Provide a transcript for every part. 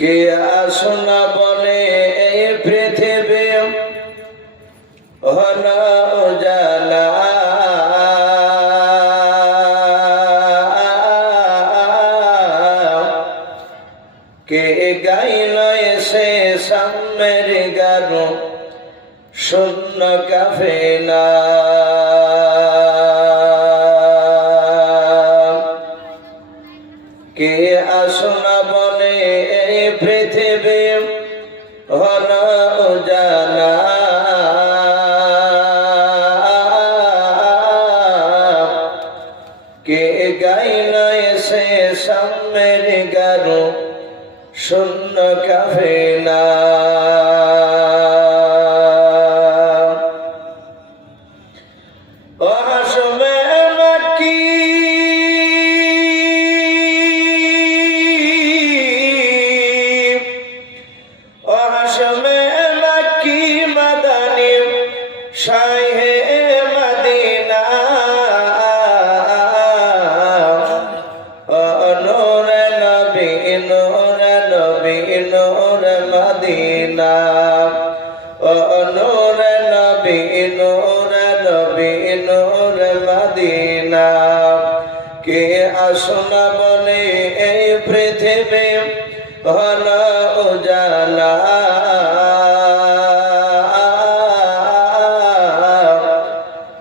কে আসনা বলে এই পৃথিবী হলো উজালা, কে গাইল এসে সামের গানো শূন্য কাফেলা। কে আসনা বলে এই পৃথিবী হলো উজালা, কে গাইল এসে সামের গানো শূন্য কাফেলা। শাহে মদিনা নূরে নবী নূরে নবী নূরে মদিনা নূরে নবী নূরে নবী নূরে মদিনা। কে আসনা বলে এই পৃথিবী হলো উজালা,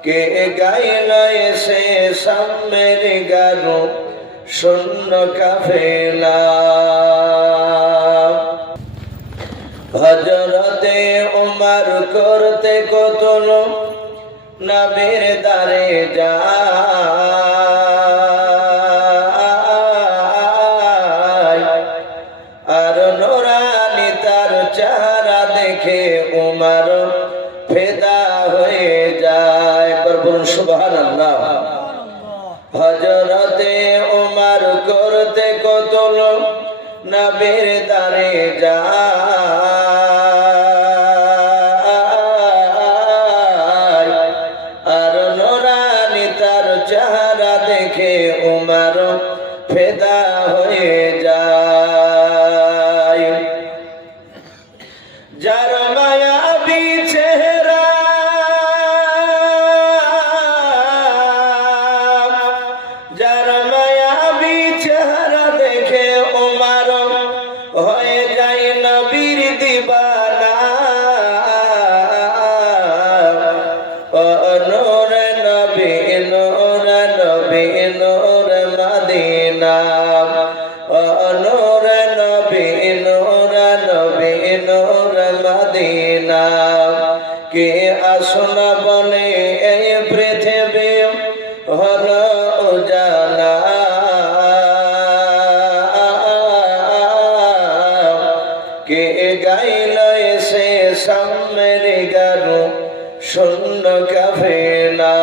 কে গাইল এসে সামের গানো শূন্য কাফেলা। হযরতে উমর করতে কতল নবীর দারে যায়, আর নূরানি তার চেহারা দেখে উমর ফিদা হয়ে যায়। বলুন সুবহানাল্লাহ। হযরতে উমর করতে কতল নবীর দারে যায়, আর নূরানি তার চেহারা দেখে উমর ফিদা হয়ে যায়। যার মায়াবী চেহারা দেখে উমর হয়ে যায় নবীর দিবানা। নূরে নবী নূরে নবী নূরে মদিনা নূরে নবী নূরে নবী নূরে মদিনা। কে আসনা বলে এই পৃথিবী হলো উজালা, কে গাইল এসে সামের গানো শূন্য কাফেলা।